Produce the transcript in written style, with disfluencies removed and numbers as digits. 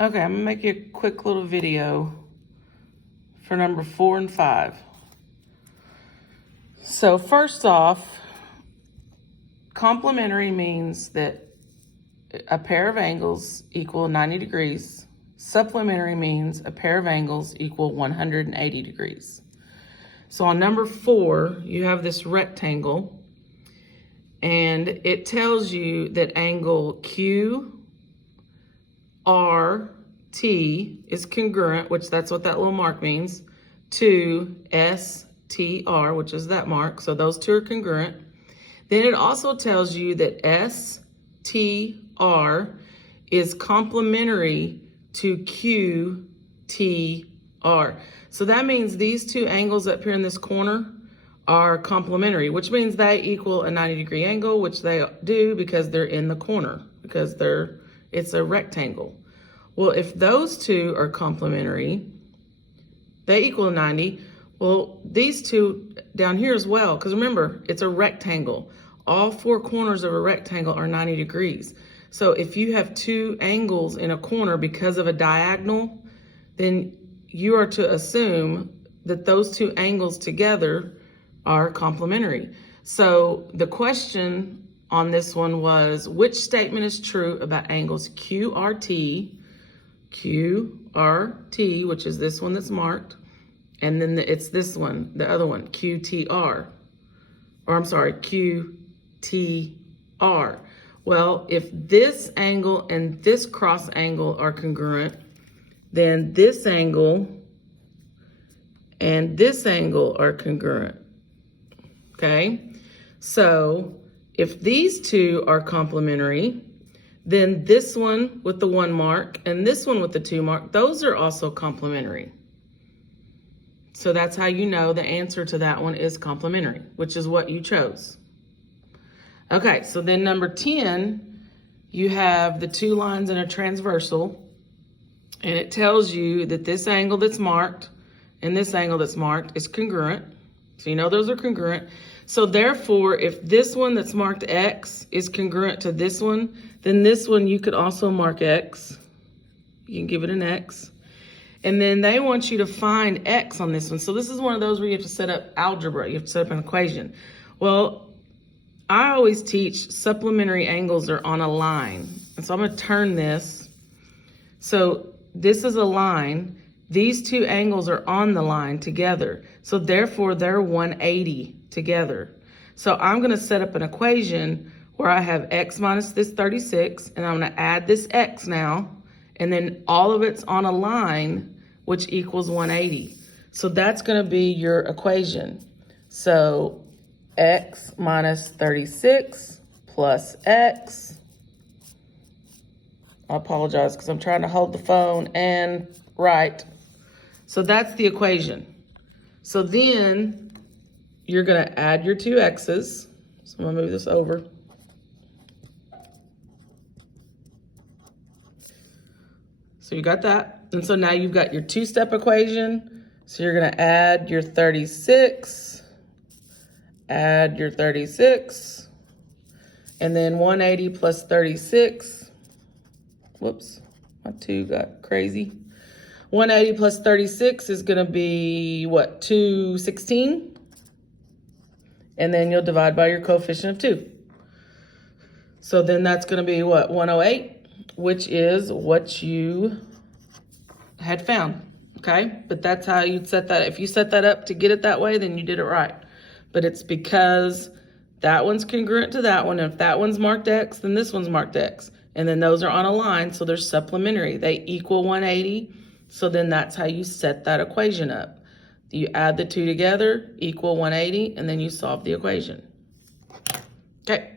Okay, I'm gonna make you a quick little video for number 4 and 5. So first off, complementary means that a pair of angles equal 90 degrees. Supplementary means a pair of angles equal 180 degrees. So on number 4, you have this rectangle, and it tells you that angle QRT is congruent, which that's what that little mark means, to STR, which is that mark. So those two are congruent. Then it also tells you that STR is complementary to QTR. So that means these two angles up here in this corner are complementary, which means they equal a 90-degree angle, which they do because they're in the corner, because it's a rectangle. Well, if those two are complementary, they equal 90. Well, these two down here as well, because remember, it's a rectangle. All 4 corners of a rectangle are 90 degrees. So if you have 2 angles in a corner because of a diagonal, then you are to assume that those 2 angles together are complementary. So the question on this one was, which statement is true about angles QRT, which is this one that's marked, and then it's this one, the other one, QTR, or I'm sorry, QTR. Well, if this angle and this cross angle are congruent, then this angle and this angle are congruent, okay? So if these two are complementary, then this one with the 1 mark and this one with the 2 mark, those are also complementary. So that's how you know the answer to that one is complementary, which is what you chose. Okay, so then number 10, you have the 2 lines in a transversal, and it tells you that this angle that's marked and this angle that's marked is congruent. So you know those are congruent. So therefore, if this one that's marked X is congruent to this one, then this one you could also mark X. You can give it an X. And then they want you to find X on this one. So this is one of those where you have to set up algebra. You have to set up an equation. Well, I always teach supplementary angles are on a line. And so I'm going to turn this. So this is a line. These 2 angles are on the line together. So therefore, they're 180 together. So I'm going to set up an equation where I have X minus this 36, and I'm going to add this X now, and then all of it's on a line, which equals 180. So that's going to be your equation. So X minus 36 plus X. I apologize because I'm trying to hold the phone and write. So that's the equation. So then you're going to add your 2 X's. So I'm going to move this over. So you got that. And so now you've got your 2-step equation. So you're going to add your 36, add your 36, and then 180 plus 36. Whoops, my 2 got crazy. 180 plus 36 is going to be, what, 216? And then you'll divide by your coefficient of 2. So then that's going to be, what, 108, which is what you had found, okay? But that's how you'd set that. If you set that up to get it that way, then you did it right. But it's because that one's congruent to that one. And if that one's marked X, then this one's marked X. And then those are on a line, so they're supplementary. They equal 180. So then that's how you set that equation up. You add the 2 together, equal 180, and then you solve the equation. Okay.